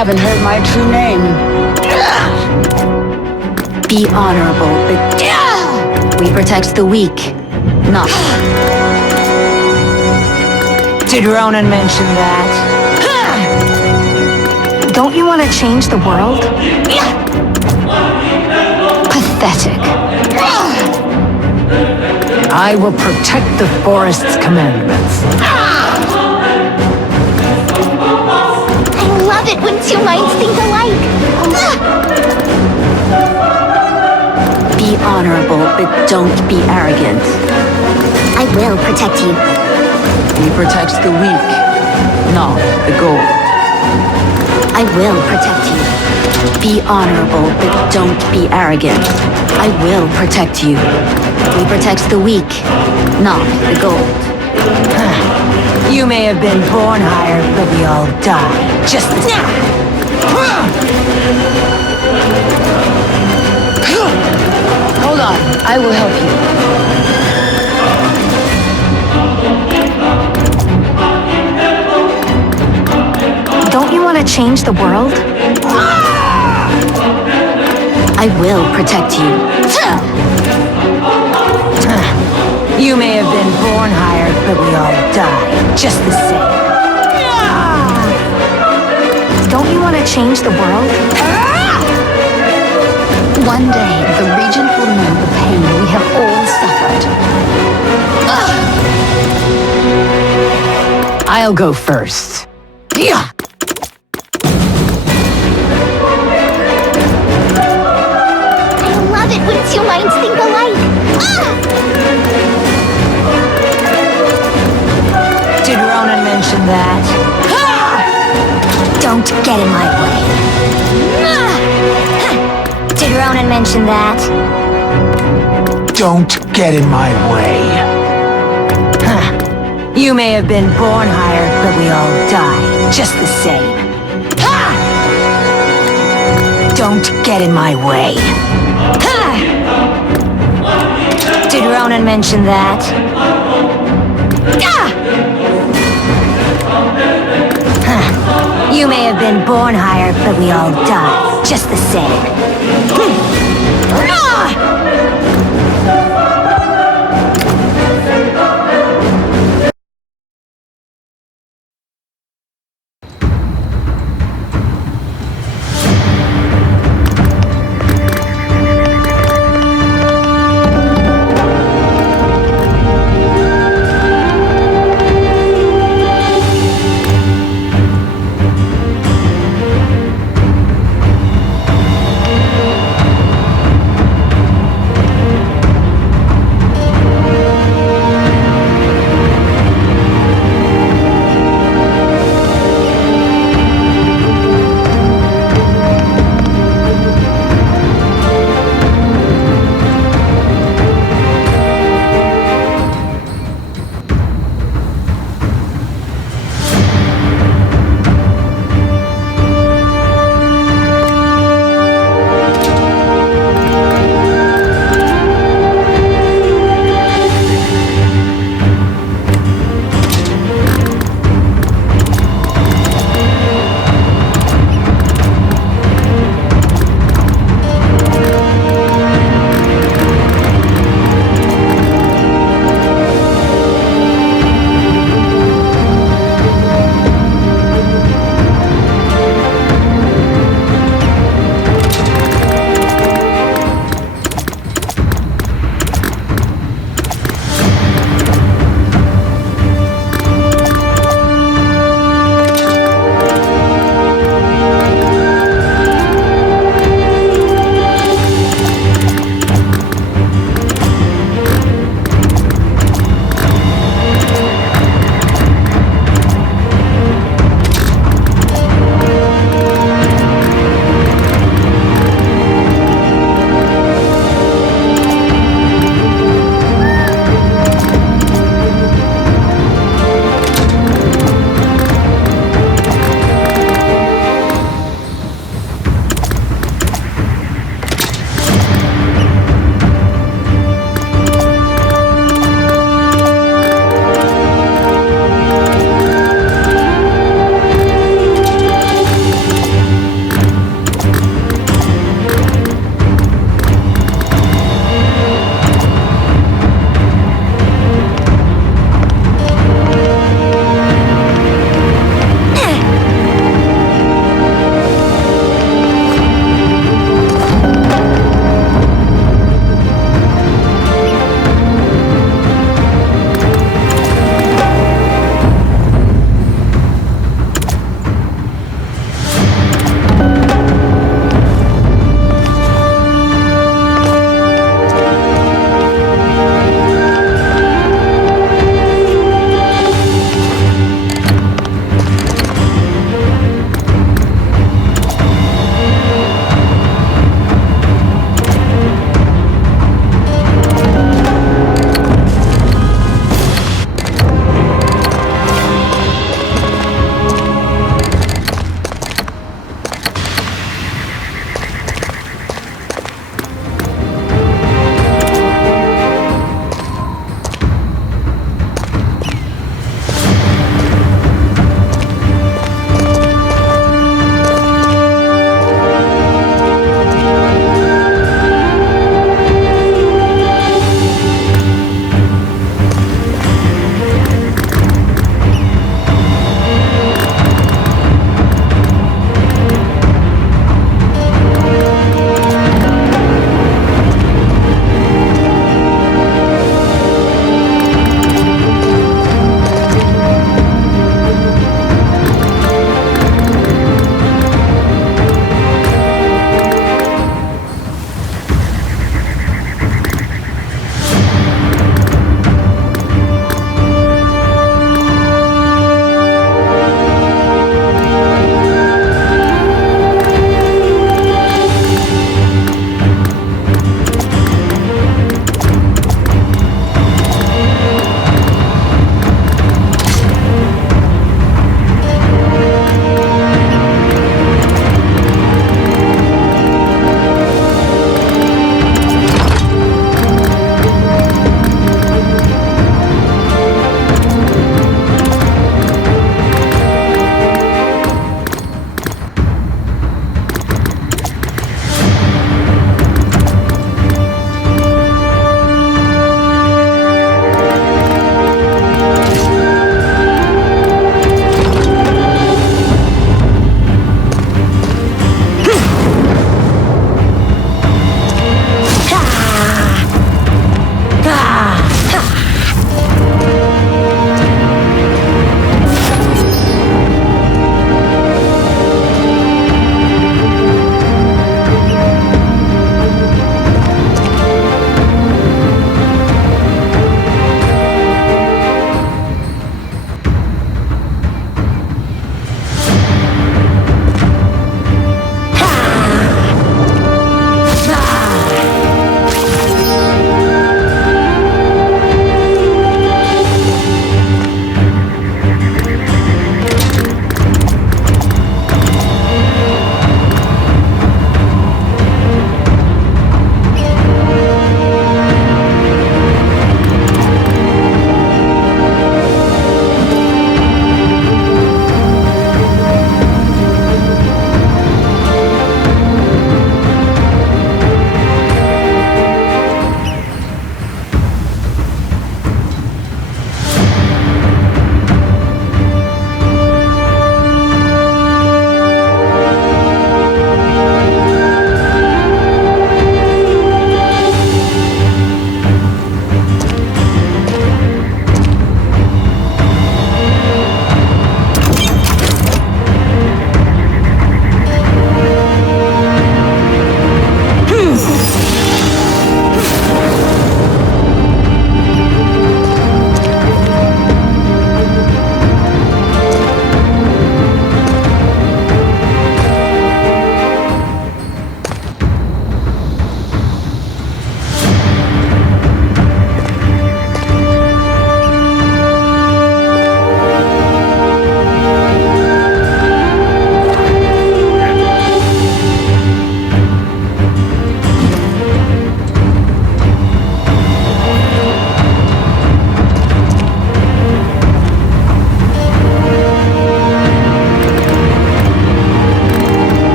haven't heard my true name. Be honorable, but we protect the weak, not. Did Ronan mention that? Don't you want to change the world? Pathetic. I will protect the forest's commandments. I love it when two minds think alike. Be honorable, but don't be arrogant. I will protect you. We protect the weak, not the gold. I will protect you. Be honorable, but don't be arrogant. I will protect you. We protect the weak, not the gold. You may have been born higher, but we all die just the same. Hold on, I will help you. Don't you want to change the world? I will protect you. You may have been born higher, but we all die just the same. Don't you want to change the world? One day, the Regent will know the pain we have all suffered. I'll go first. When two minds think alike. Did Ronan mention that? Don't get in my way. Did Ronan mention that? Don't get in my way. You may have been born higher, but we all die just the same. Don't get in my way. Did Ronan mention that? You may have been born higher, but we all die just the same.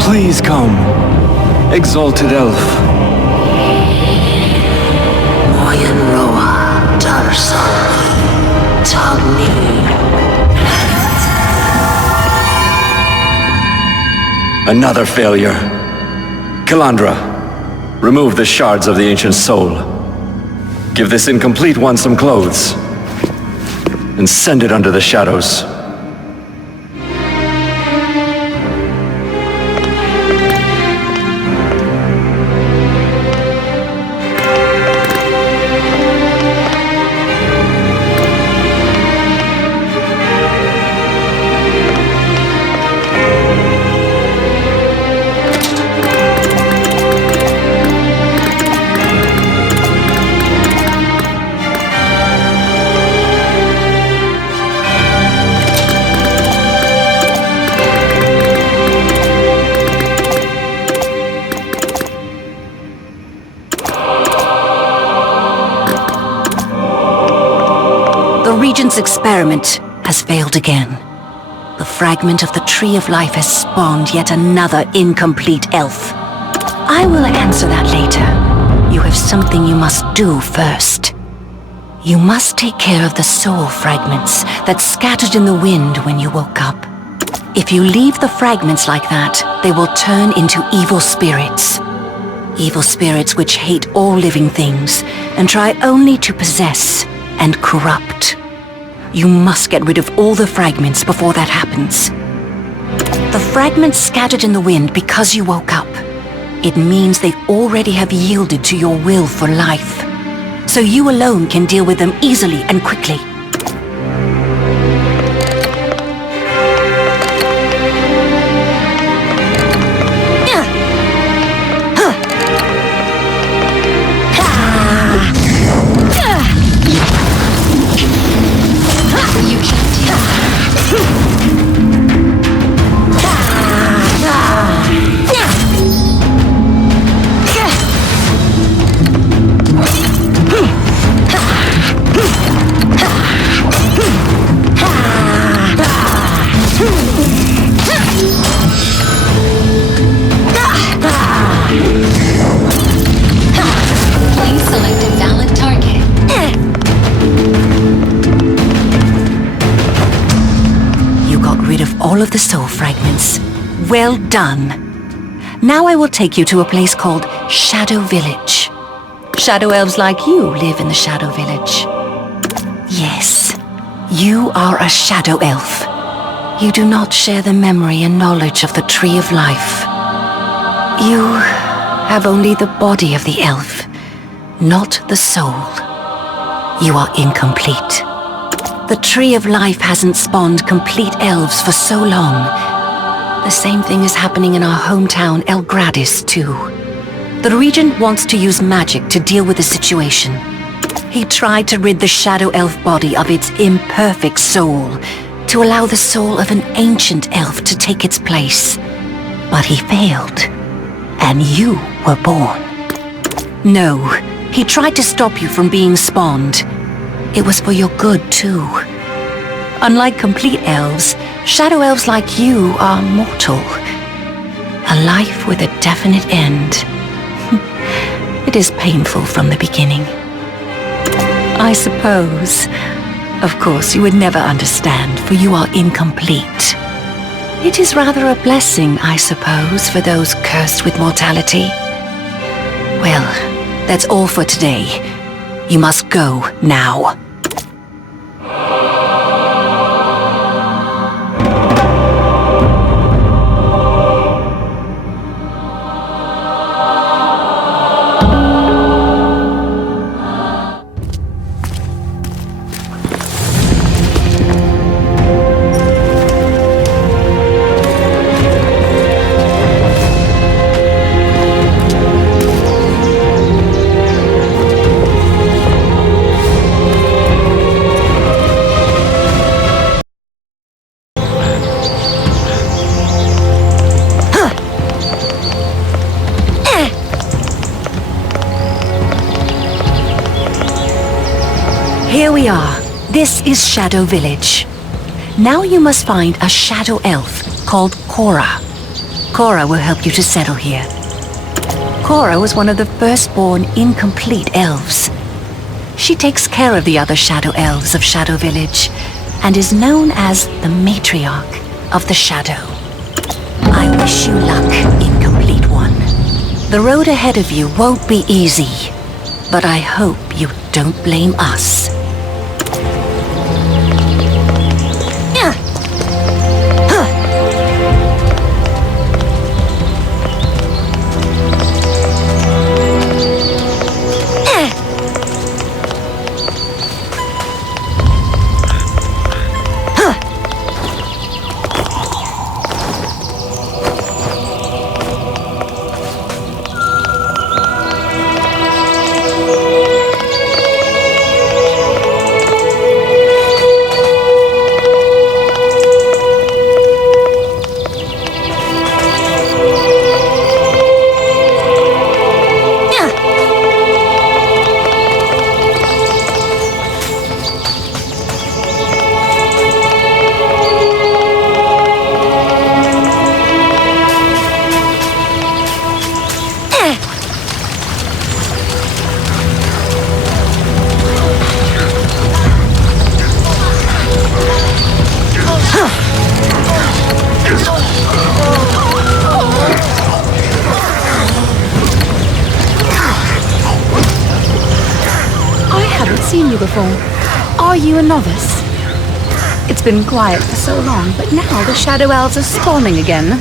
Please come, exalted elf. Moyen Roa, Tarsali, Tagni. Another failure. Kalandra, remove the shards of the ancient soul. Give this incomplete one some clothes, and send it under the shadows. Regent's experiment has failed again. The fragment of the Tree of Life has spawned yet another incomplete elf. I will answer that later. You have something you must do first. You must take care of the soul fragments that scattered in the wind when you woke up. If you leave the fragments like that, they will turn into evil spirits. Evil spirits which hate all living things and try only to possess and corrupt. You must get rid of all the fragments before that happens. The fragments scattered in the wind because you woke up. It means they already have yielded to your will for life. So you alone can deal with them easily and quickly. All of the soul fragments. Well done. Now I will take you to a place called Shadow Village. Shadow elves like you live in the Shadow Village. Yes, you are a shadow elf. You do not share the memory and knowledge of the Tree of Life. You have only the body of the elf, not the soul. You are incomplete. The Tree of Life hasn't spawned complete elves for so long. The same thing is happening in our hometown, Elgradis, too. The Regent wants to use magic to deal with the situation. He tried to rid the Shadow Elf body of its imperfect soul, to allow the soul of an ancient elf to take its place. But he failed, and you were born. No, he tried to stop you from being spawned. It was for your good, too. Unlike complete elves, shadow elves like you are mortal. A life with a definite end. It is painful from the beginning. I suppose. Of course, you would never understand, for you are incomplete. It is rather a blessing, I suppose, for those cursed with mortality. Well, that's all for today. You must go now. we are. This is Shadow Village. Now you must find a shadow elf called Cora. Cora will help you to settle here. Cora was one of the firstborn incomplete elves. She takes care of the other shadow elves of Shadow Village and is known as the matriarch of the shadow. I wish you luck, incomplete one. The road ahead of you won't be easy, but I hope you don't blame us. Before. Are you a novice? It's been quiet for so long, but now the Shadow Elves are spawning again.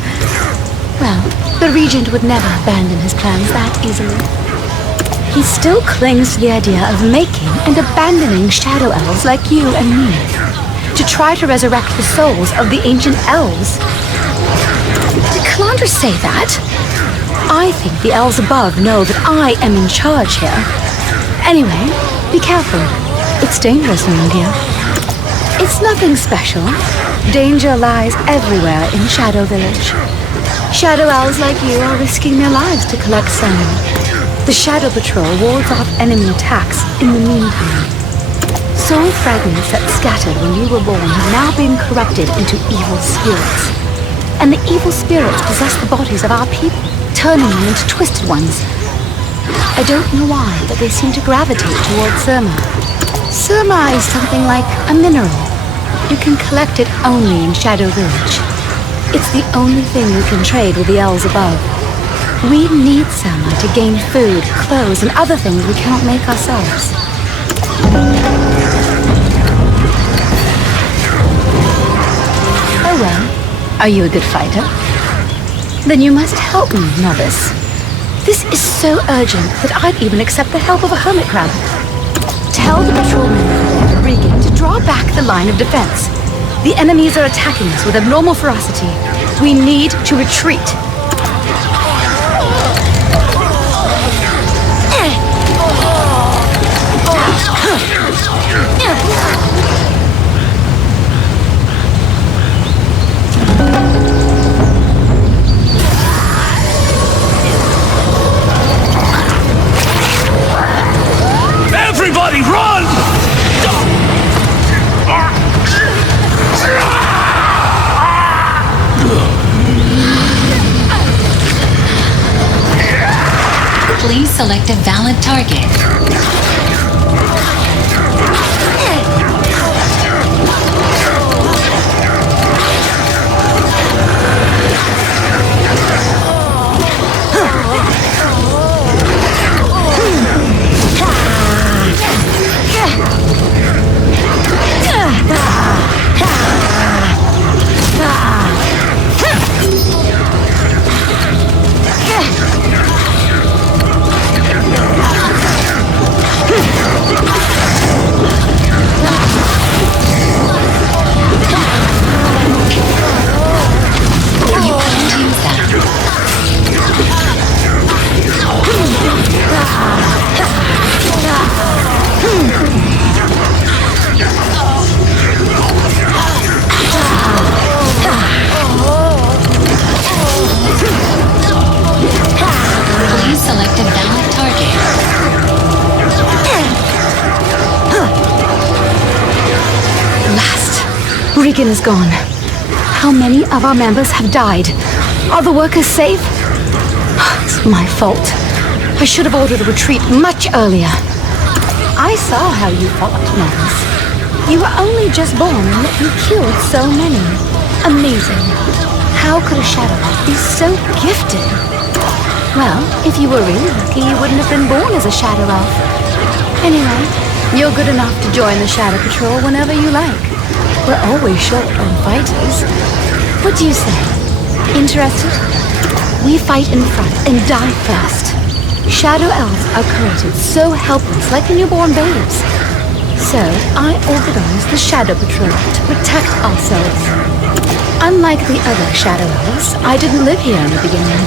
Well, the Regent would never abandon his plans that easily. He still clings to the idea of making and abandoning Shadow Elves like you and me, to try to resurrect the souls of the ancient elves. Did Calandra say that? I think the elves above know that I am in charge here. Anyway, be careful. It's dangerous around here. It's nothing special. Danger lies everywhere in Shadow Village. Shadow elves like you are risking their lives to collect sand. The Shadow Patrol wards off enemy attacks in the meantime. Soul fragments that scattered when you were born have now been corrupted into evil spirits. And the evil spirits possess the bodies of our people, turning them into twisted ones. I don't know why, but they seem to gravitate towards Surma. Surma is something like a mineral. You can collect it only in Shadow Village. It's the only thing we can trade with the elves above. We need Surma to gain food, clothes, and other things we cannot make ourselves. Oh well, are you a good fighter? Then you must help me, novice. This is so urgent that I'd even accept the help of a hermit crab. Tell the patrolmen Regan to draw back the line of defense. The enemies are attacking us with abnormal ferocity. We need to retreat. Everybody run! Please select a valid target. beacon is gone. How many of our members have died? Are the workers safe? It's my fault. I should have ordered a retreat much earlier. I saw how you fought, Neowiz. You were only just born and yet you killed so many. Amazing. How could a Shadow Elf be so gifted? Well, if you were really lucky, you wouldn't have been born as a Shadow Elf. Anyway, you're good enough to join the Shadow Patrol whenever you like. We're always short on fighters. What do you say? Interested? We fight in front and die first. Shadow Elves are created so helpless, like newborn babes. So, I organized the Shadow Patrol to protect ourselves. Unlike the other Shadow Elves, I didn't live here in the beginning.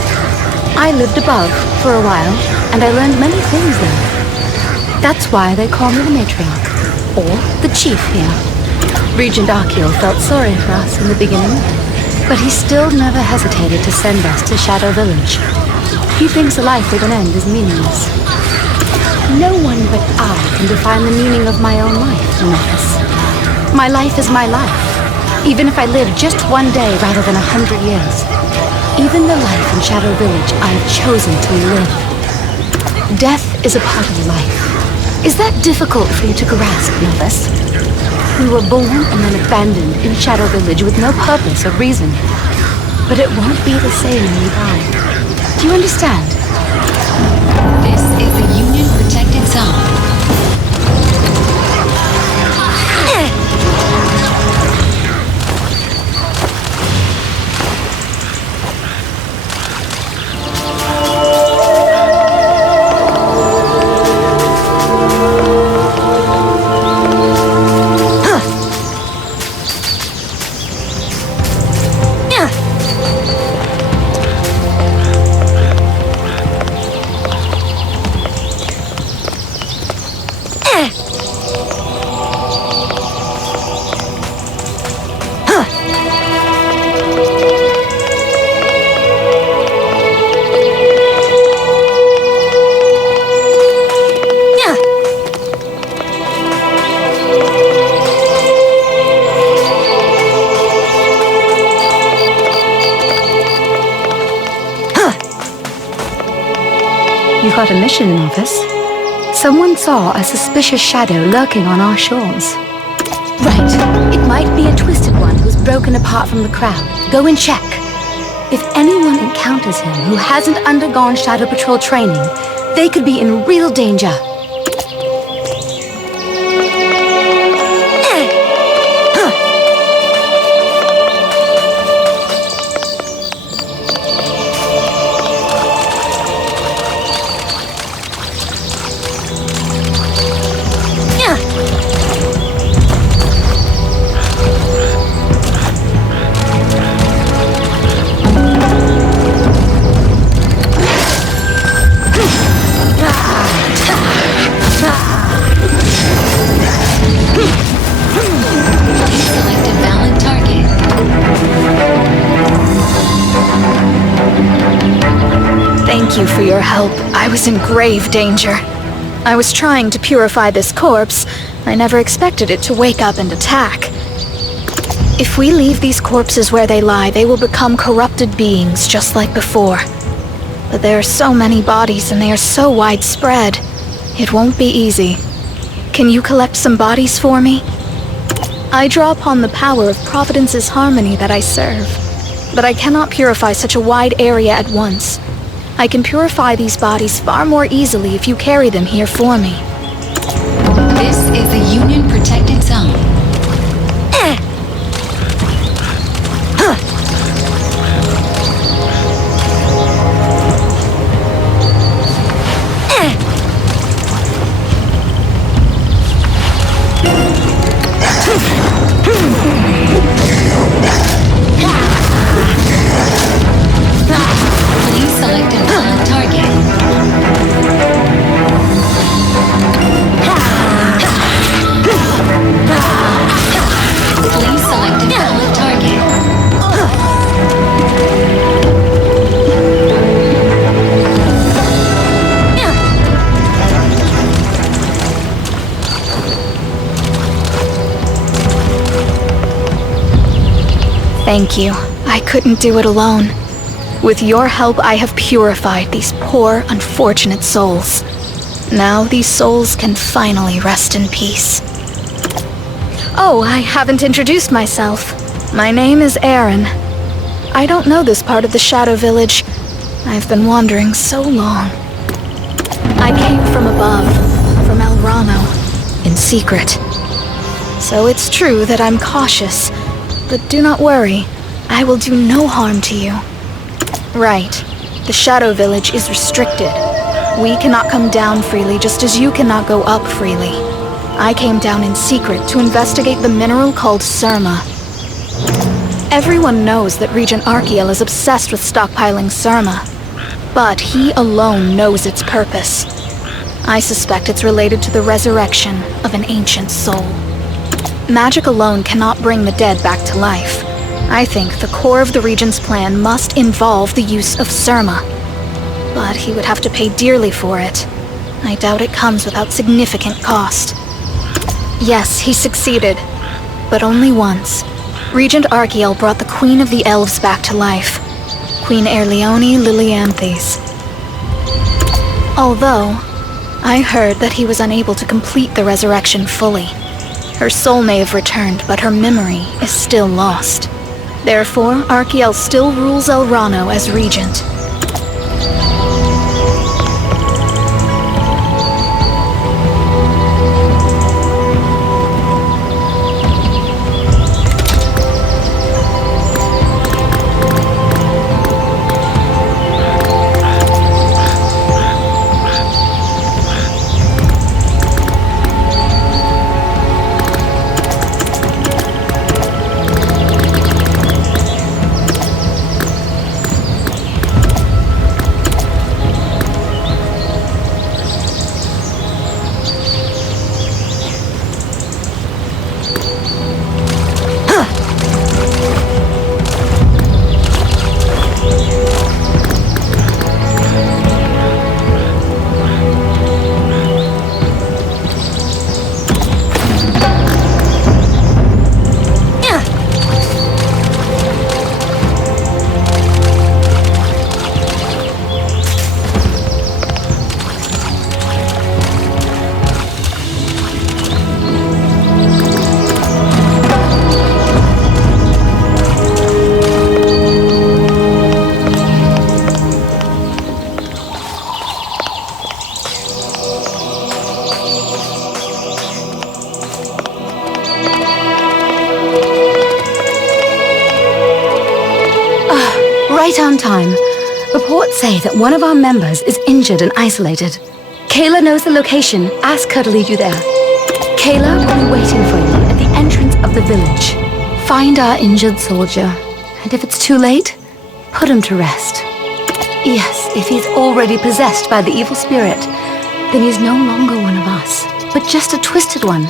I lived above for a while, and I learned many things there. That's why they call me the matriarch, or the chief here. Regent Archeol felt sorry for us in the beginning, but he still never hesitated to send us to Shadow Village. He thinks a life with an end is meaningless. No one but I can define the meaning of my own life, Neowiz. My life is my life, even if I live just one day rather than 100 years. Even the life in Shadow Village I have chosen to live. Death is a part of life. Is that difficult for you to grasp, Neowiz? We were born and then abandoned in Shadow Village with no purpose or reason. But it won't be the same when we die. Do you understand? This is the Union Protected Zone. You got a mission, Neowiz. Someone saw a suspicious shadow lurking on our shores. Right. It might be a twisted one who's broken apart from the crowd. Go and check. If anyone encounters him who hasn't undergone Shadow Patrol training, they could be in real danger. Thank you for your help. I was in grave danger. I was trying to purify this corpse. I never expected it to wake up and attack. If we leave these corpses where they lie, they will become corrupted beings just like before. But there are so many bodies and they are so widespread. It won't be easy. Can you collect some bodies for me? I draw upon the power of Providence's harmony that I serve. But I cannot purify such a wide area at once. I can purify these bodies far more easily if you carry them here for me. This is the Union Protected Zone. Please select a valid target. Thank you. I couldn't do it alone. With your help, I have purified these poor, unfortunate souls. Now these souls can finally rest in peace. Oh, I haven't introduced myself. My name is Aaron. I don't know this part of the Shadow Village. I've been wandering so long. I came from above, from El Rano, in secret. So it's true that I'm cautious, but do not worry. I will do no harm to you. Right. The Shadow Village is restricted. We cannot come down freely, just as you cannot go up freely. I came down in secret to investigate the mineral called Surma. Everyone knows that Regent Arkiel is obsessed with stockpiling Surma, but he alone knows its purpose. I suspect it's related to the resurrection of an ancient soul. Magic alone cannot bring the dead back to life. I think the core of the Regent's plan must involve the use of Surma. But he would have to pay dearly for it. I doubt it comes without significant cost. Yes, he succeeded, but only once. Regent Arkiel brought the Queen of the Elves back to life, Queen Erleone Lilianthes. Although, I heard that he was unable to complete the resurrection fully. Her soul may have returned, but her memory is still lost. Therefore, Arkiel still rules El Rano as regent. Right on time. Reports say that one of our members is injured and isolated. Kayla knows the location. Ask her to lead you there. Kayla will be waiting for you at the entrance of the village. Find our injured soldier, and if it's too late, put him to rest. Yes, if he's already possessed by the evil spirit, then he's no longer one of us, but just a twisted one.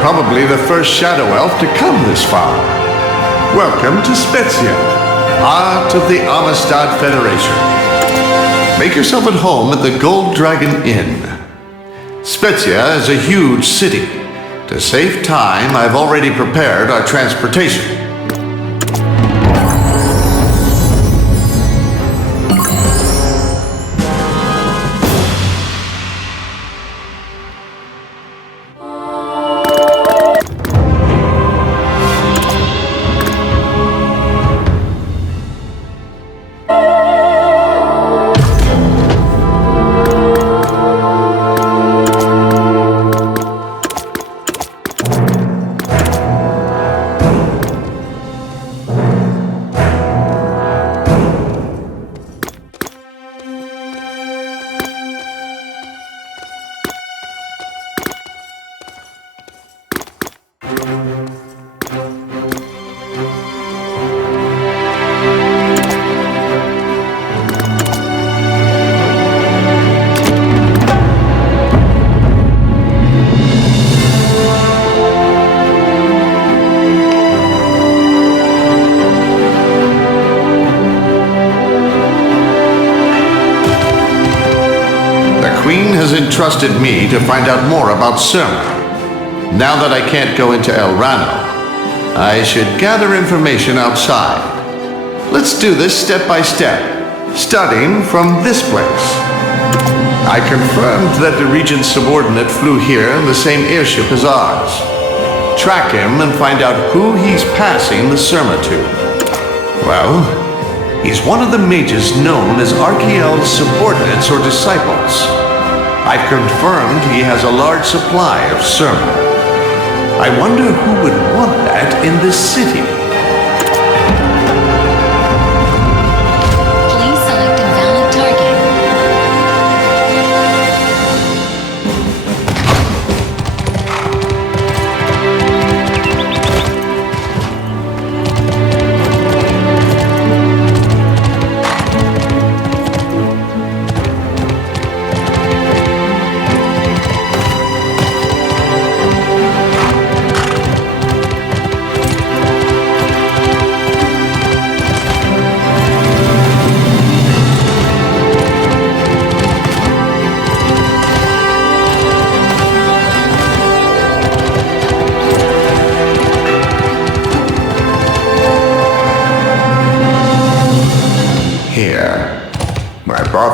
Probably the first shadow elf to come this far. Welcome to Spezia, Art of the Amistad Federation. Make yourself at home at the Gold Dragon Inn. Spezia is a huge city. To save time, I've already prepared our transportation. Queen has entrusted me to find out more about Surma. Now that I can't go into El Rano, I should gather information outside. Let's do this step by step, starting from this place. I confirmed that the Regent's subordinate flew here in the same airship as ours. Track him and find out who he's passing the Surma to. Well, he's one of the mages known as Archaeel's subordinates or disciples. I've confirmed he has a large supply of Surma. I wonder who would want that in this city. Please select a valid target.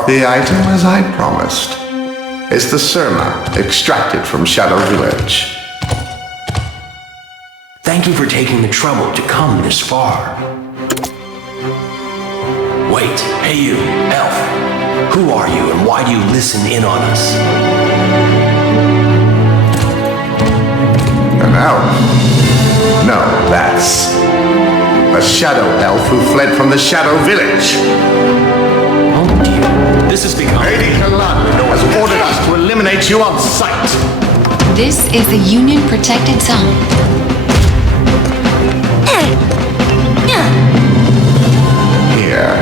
The item as I promised. It's the Surma, extracted from Shadow Village. Thank you for taking the trouble to come this far. Wait, hey you, elf. Who are you and why do you listen in on us? An elf? No, that's a shadow elf who fled from the Shadow Village. This has become... Lady Calandra has ordered us to eliminate you on sight. This is the Union protected zone. Here,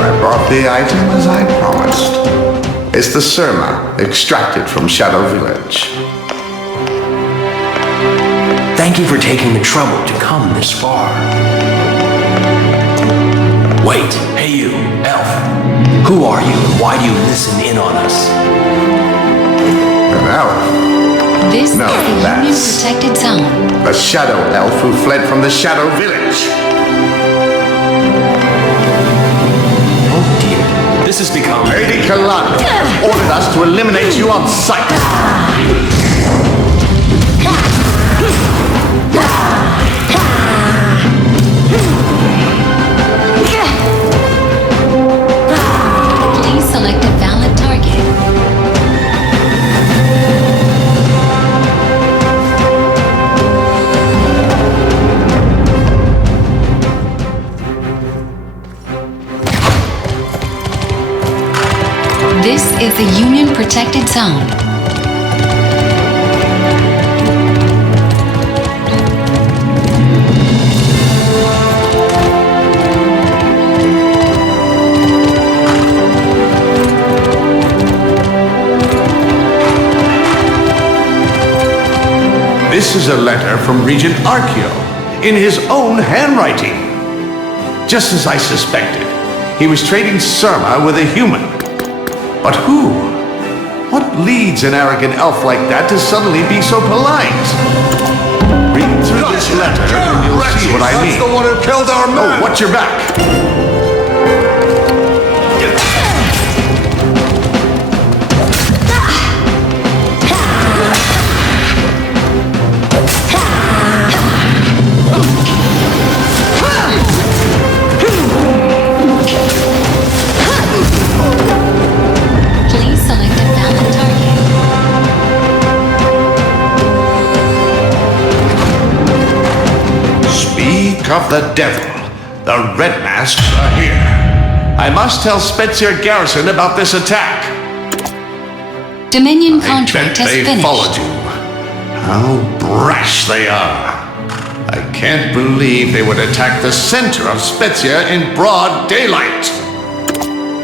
I brought the item as I promised. It's the Surma, extracted from Shadow Village. Thank you for taking the trouble to come this far. Wait, hey you, elf. Who are you and why do you listen in on us? An elf? This No, is the that's Union protected zone. a shadow elf who fled from the Shadow Village. Oh dear, this has become... Lady Calandra has ordered us to eliminate you on sight. Please select a valid target. This is the Union protected zone. This is a letter from Regent Archaeel, in his own handwriting. Just as I suspected, he was trading Surma with a human. But who? What leads an arrogant elf like that to suddenly be so polite? Read through this letter and you'll see what I mean. That's the one who killed our man! Oh, watch your back! Please select a valid target. Speak of the devil. The Red Masks are here. I must tell Spezia Garrison about this attack. Dominion I bet contract has they finished. followed you. How brash they are. I can't believe they would attack the center of Spezia in broad daylight.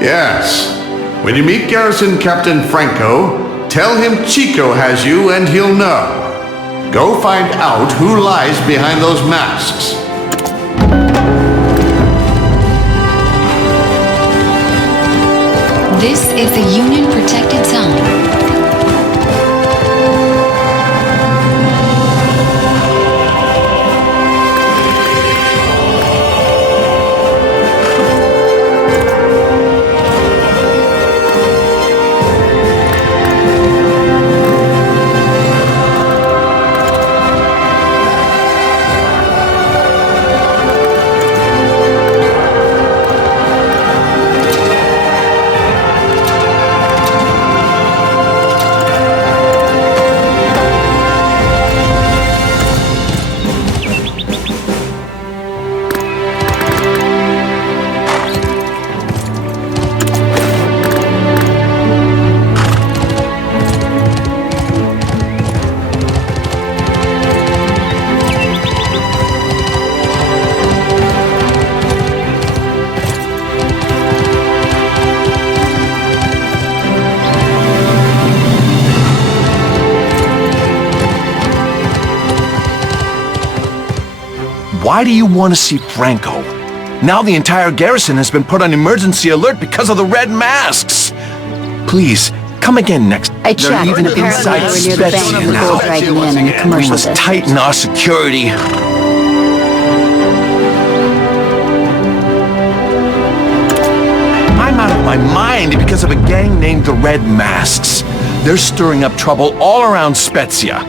Yes. When you meet Garrison Captain Franco, tell him Chico has you and he'll know. Go find out who lies behind those masks. This is the Union Protected Zone. Why do you want to see Franco? Now the entire garrison has been put on emergency alert because of the red masks. Please, come again next. I checked. They're even Apparently inside they were near the bank of the Spezia Gold now. Dragon Inn in the We commercial must district. tighten our security. I'm out of my mind because of a gang named the Red Masks. They're stirring up trouble all around Spezia.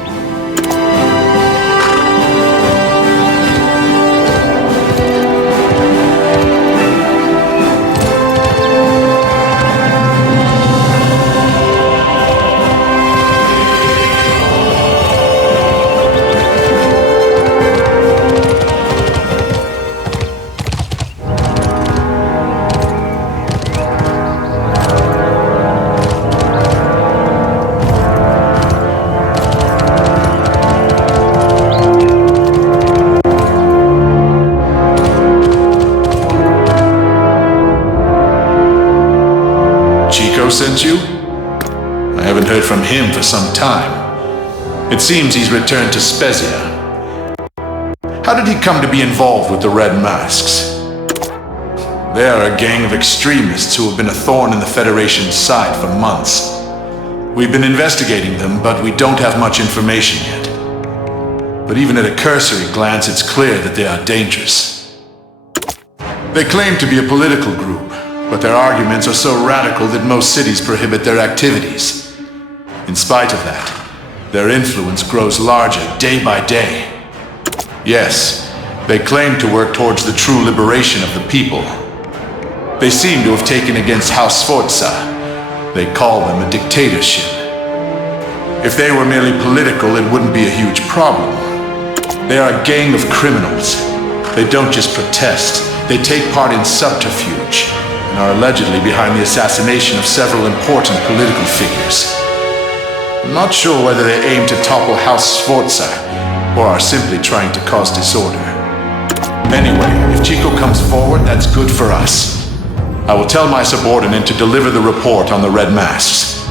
Sent you? I haven't heard from him for some time. It seems he's returned to Spezia. How did he come to be involved with the Red Masks? They are a gang of extremists who have been a thorn in the Federation's side for months. We've been investigating them, but we don't have much information yet. But even at a cursory glance, it's clear that they are dangerous. They claim to be a political group, but their arguments are so radical that most cities prohibit their activities. In spite of that, their influence grows larger day by day. Yes, they claim to work towards the true liberation of the people. They seem to have taken against House Sforza. They call them a dictatorship. If they were merely political, it wouldn't be a huge problem. They are a gang of criminals. They don't just protest, they take part in subterfuge, and are allegedly behind the assassination of several important political figures. I'm not sure whether they aim to topple House Sforza, or are simply trying to cause disorder. Anyway, if Chico comes forward, that's good for us. I will tell my subordinate to deliver the report on the Red Masks.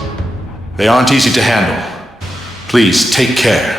They aren't easy to handle. Please, take care.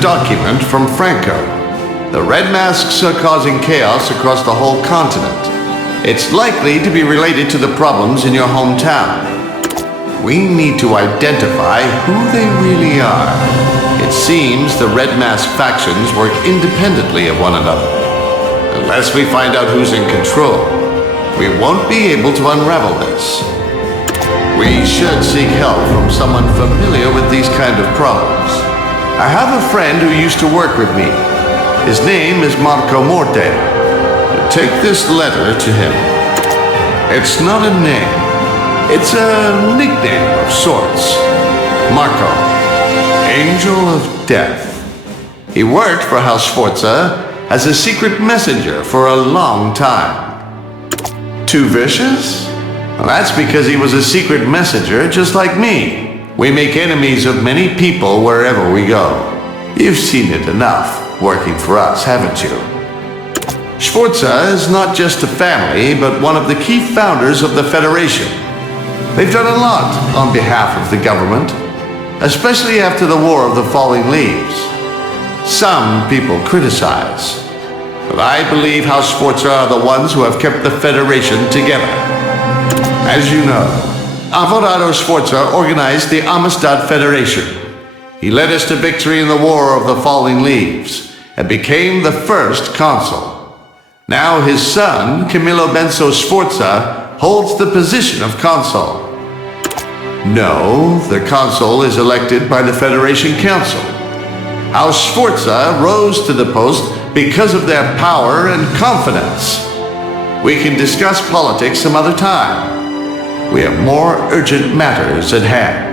Document from Franco. The Red Masks are causing chaos across the whole continent. It's likely to be related to the problems in your hometown. We need to identify who they really are. It seems the Red Mask factions work independently of one another. Unless we find out who's in control, we won't be able to unravel this. We should seek help from someone familiar with these kind of problems. I have a friend who used to work with me. His name is Marco Morte. Take this letter to him. It's not a name. It's a nickname of sorts. Marco, Angel of Death. He worked for House Sforza as a secret messenger for a long time. Too vicious? Well, that's because he was a secret messenger just like me. We make enemies of many people wherever we go. You've seen it enough working for us, haven't you? Sforza is not just a family, but one of the key founders of the Federation. They've done a lot on behalf of the government, especially after the War of the Falling Leaves. Some people criticize, but I believe House Sforza are the ones who have kept the Federation together. As you know, Alvarado Sforza organized the Amistad Federation. He led us to victory in the War of the Falling Leaves and became the first consul. Now his son, Camillo Benso Sforza, holds the position of consul. No, the consul is elected by the Federation Council. House Sforza rose to the post because of their power and confidence. We can discuss politics some other time. We have more urgent matters at hand.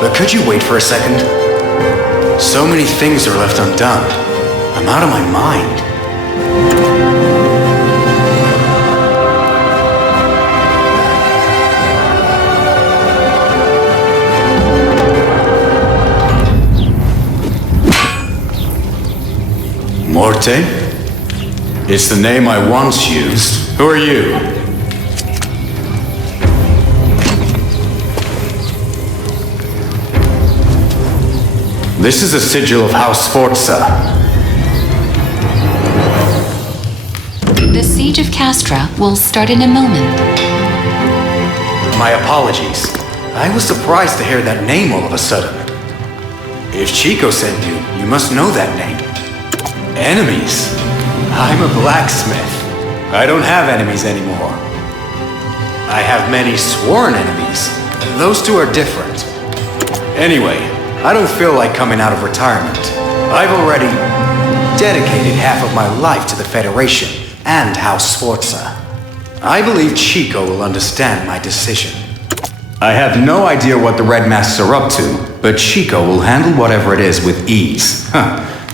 But could you wait for a second? So many things are left undone. I'm out of my mind. Morte? It's the name I once used. Who are you? This is a sigil of House Sforza. The siege of Castra will start in a moment. My apologies. I was surprised to hear that name all of a sudden. If Chico sent you, you must know that name. Enemies? I'm a blacksmith. I don't have enemies anymore. I have many sworn enemies. Those two are different. Anyway, I don't feel like coming out of retirement. I've already dedicated half of my life to the Federation and House Sforza. I believe Chico will understand my decision. I have no idea what the Red Masks are up to, but Chico will handle whatever it is with ease.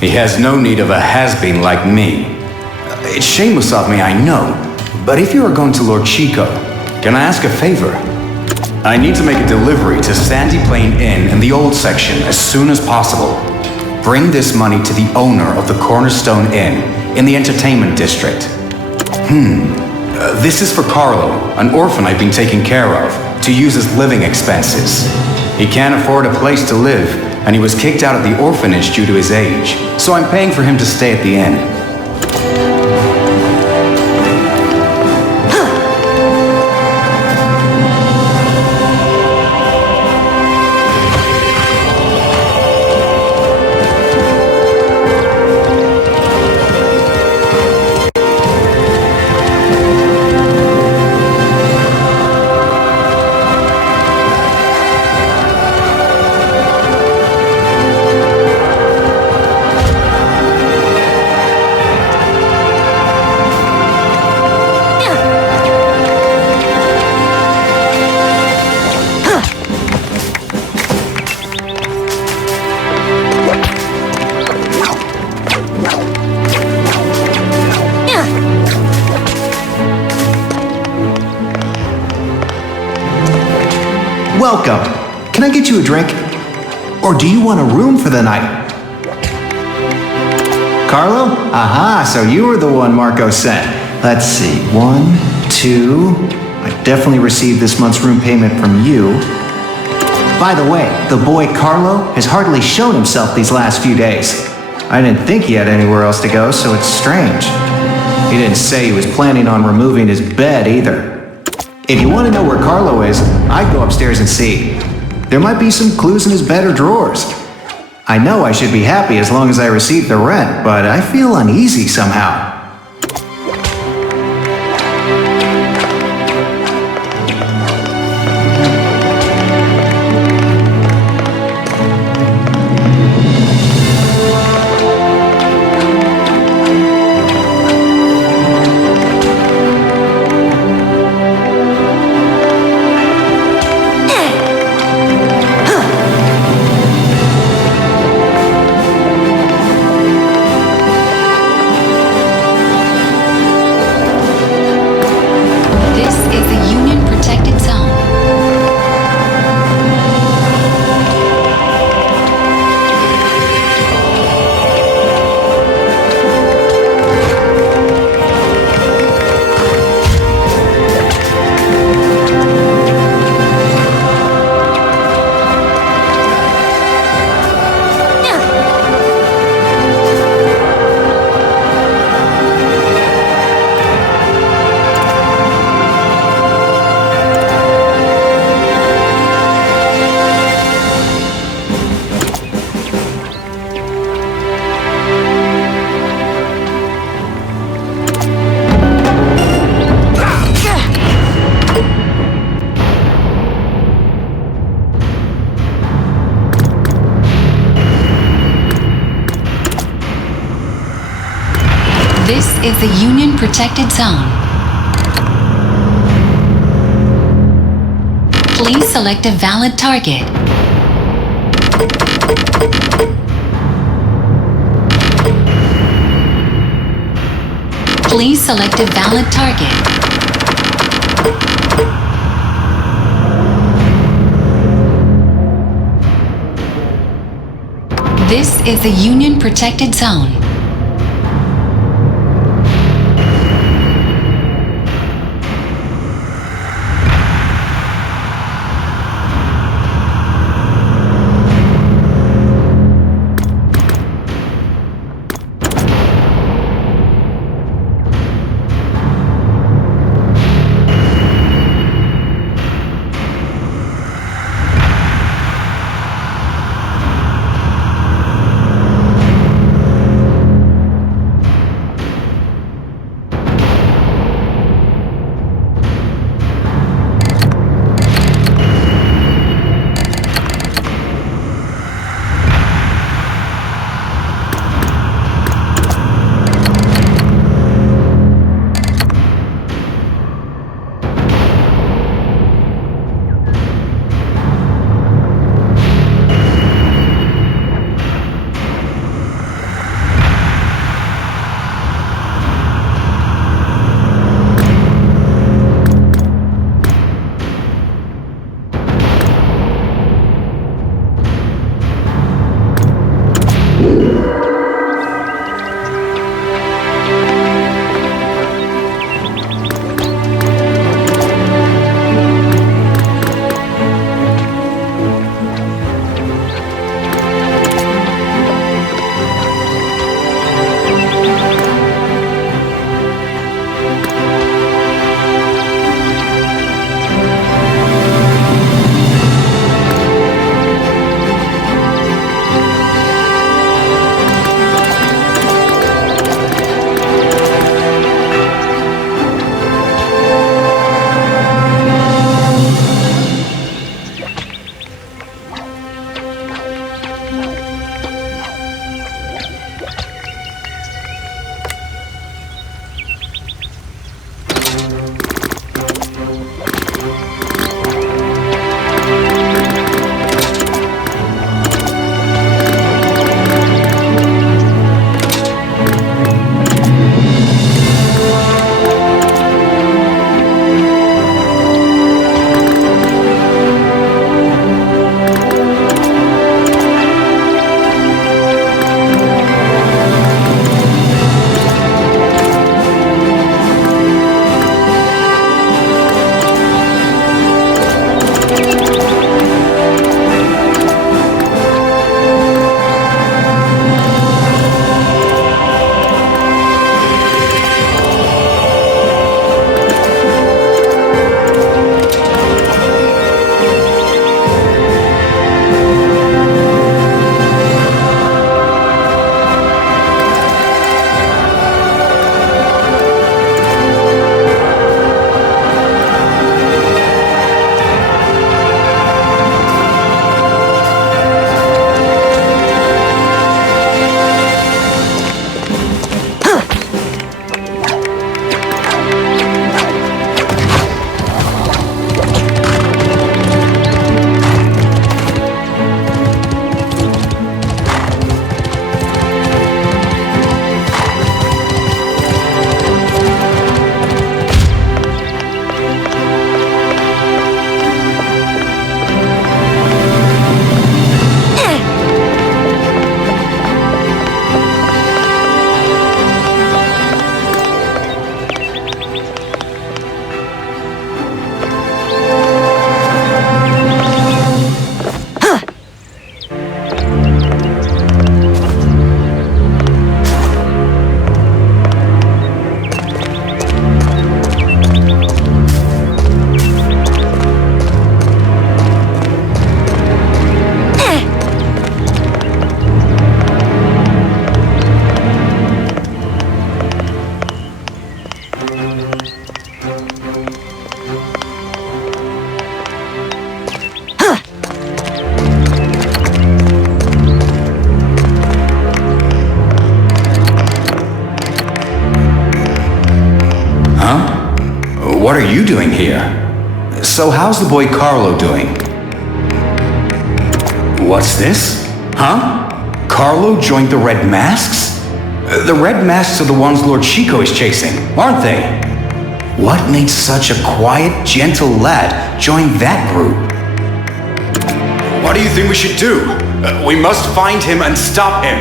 He has no need of a has-been like me. It's shameless of me, I know, but if you are going to Lord Chico, can I ask a favor? I need to make a delivery to Sandy Plain Inn in the old section as soon as possible. Bring this money to the owner of the Cornerstone Inn in the entertainment district. This is for Carlo, an orphan I've been taking care of, to use as living expenses. He can't afford a place to live, and he was kicked out of the orphanage due to his age, so I'm paying for him to stay at the inn. Welcome. Can I get you a drink? Or do you want a room for the night? Carlo? Aha, so you were the one Marco sent. Let's see, 1, 2... I definitely received this month's room payment from you. By the way, the boy Carlo has hardly shown himself these last few days. I didn't think he had anywhere else to go, so it's strange. He didn't say he was planning on removing his bed either. If you want to know where Carlo is, I'd go upstairs and see. There might be some clues in his bed or drawers. I know I should be happy as long as I receive the rent, but I feel uneasy somehow. This is the Union Protected Zone. Please select a valid target. Please select a valid target. This is the Union Protected Zone. you doing here? So how's the boy Carlo doing? What's this? Huh? Carlo joined the Red Masks? The Red Masks are the ones Lord Chico is chasing, aren't they? What made such a quiet, gentle lad join that group? What do you think we should do? We must find him and stop him.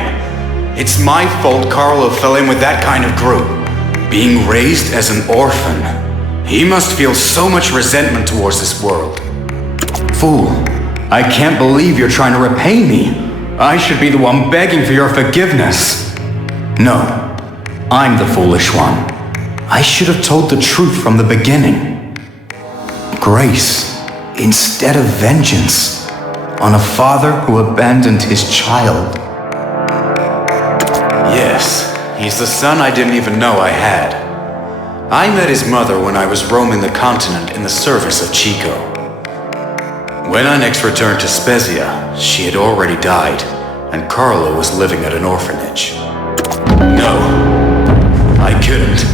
It's my fault Carlo fell in with that kind of group. Being raised as an orphan, he must feel so much resentment towards this world. Fool, I can't believe you're trying to repay me. I should be the one begging for your forgiveness. No, I'm the foolish one. I should have told the truth from the beginning. Grace, instead of vengeance, on a father who abandoned his child. Yes, he's the son I didn't even know I had. I met his mother when I was roaming the continent in the service of Chico. When I next returned to Spezia, she had already died, and Carlo was living at an orphanage. No, I couldn't.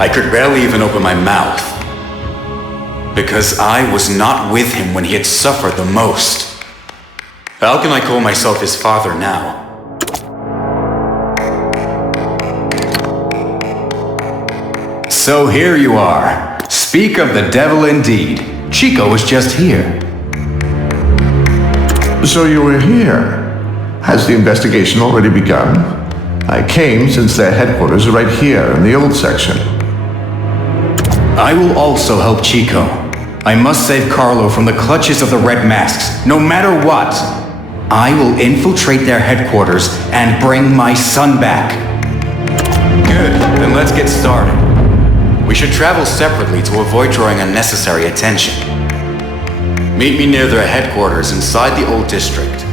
I could barely even open my mouth. Because I was not with him when he had suffered the most. How can I call myself his father now? So here you are. Speak of the devil indeed. Chico was just here. So you were here. Has the investigation already begun? I came since their headquarters are right here in the old section. I will also help Chico. I must save Carlo from the clutches of the Red Masks, no matter what. I will infiltrate their headquarters and bring my son back. Good, then let's get started. We should travel separately to avoid drawing unnecessary attention. Meet me near their headquarters inside the old district.